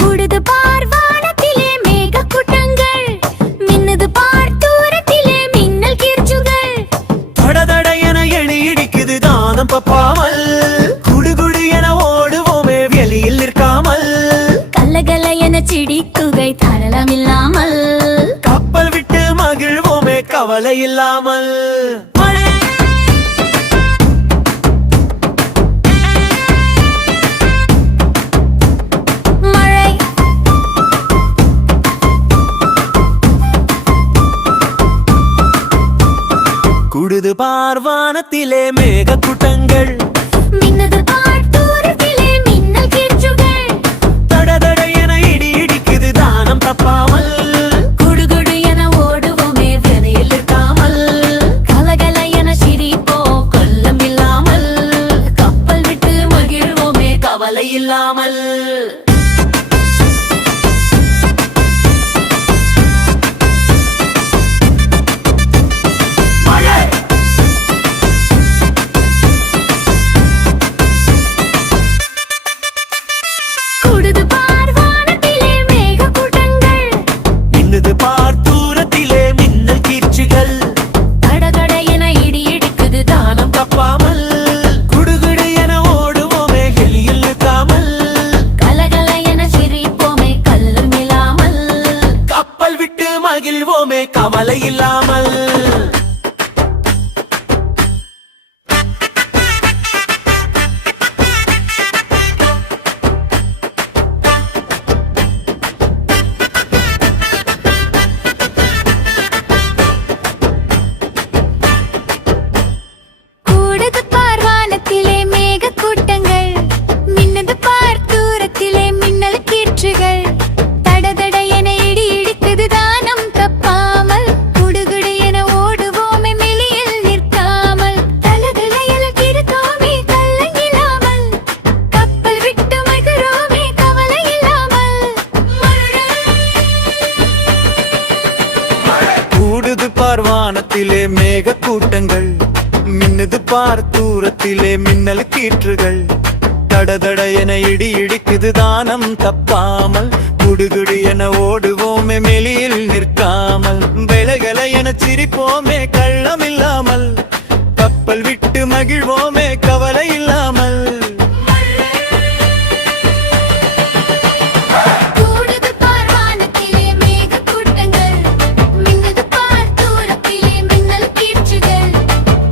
கூடுது பார் வானத்திலே மேக கூட்டங்கள், மின்னுது பார் தூரத்திலே மின்னல் கீர்ச்சுகள். தடதட என எணி இடிக்குது தானம் பப்பாமல், குடுகுடு என ஓடுவோமே வெளியில் நிற்காமல். கல்லகல என செடி குகை தரளம் இல்லாமல், கப்பல் விட்டு மகிழ்வோமே கவலை இல்லாமல். கூடுது பார்வானத்திலே மேக கூட்டங்கள், மின்னது பார் தூரத்திலே மின்னல் கீர்ச்சுகள். தடதட என இடி இடிக்குது தானம் தப்பாமல், குடுகுடு என ஓடுவோமே வெளியில் இருக்காமல். கலகல என சிரிப்போ கொல்லம் இல்லாமல், கப்பல் விட்டு மகிழ்வோமே கவலை இல்லாமல். கூடுது பார் வானத்திலே மேக கூட்டங்கள், மின்னுது பார் தூரத்திலே மின்னல் கீர்ச்சிகள். தடதட என இடி இடிக்குது தானம் தப்பாமல், குடுகுடு என ஓடுவோமே வெளியில் நிற்காமல். கலகல என சிரிப்போமே கல்லும் இல்லாமல். கப்பல் விட்டு மகிழ்வோமே கவலை இல்லாமல். கூடுது பார் வானத்திலே மேக கூட்டங்கள், மின்னது பார் தூரத்திலே மின்னல் கீற்றுகள். தடதட என இடி இடிக்குது தானம் தப்பாமல், குடுகுடு என ஓடுவோமே வெளியில் நிற்காமல். தலதல என கிறுத்தோமே கல்லங்கில்லாமல், கப்பல் விட்டு மகிழ்வோமே கவலை இல்லாமல். கூடுது பார்வானத்திலே மேக கூட்டங்கள், மின்னுது பார் தூரத்திலே மின்னல் கீற்றுகள். தடதட என இடி இடிக்குது தானம் தப்பாமல், குடுகுடு என ஓடுவோமே வெளியில் நிற்காமல். விலகல என சிரிப்போமே கள்ளம் இல்லாமல், கப்பல் விட்டு மகிழ்வோமே கவலை இல்லாமல். கூடுது பார் வானத்திலே மேக கூட்டங்கள், மின்னது பார் தூரத்திலே மின்னல் கீற்றுகள்.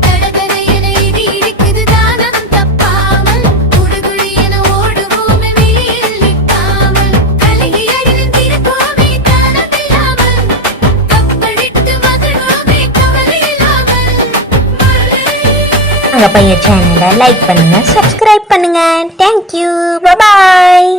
தடதட என இடி இடிக்குது தானம் தப்பாமல், குடுகுடு என ஓடுவோமே வெளியில் நிற்காமல். கலங்கி அடிலும் திருப்போமே தானம் இல்லாமல், கப்பல் விட்டு மகிழ்வோமே கவலை இல்லாமல். உங்க பையன் சேனலை லைக் பண்ணுங்க, சப்ஸ்கிரைப் பண்ணுங்க. தேங்க்யூ, பாய்.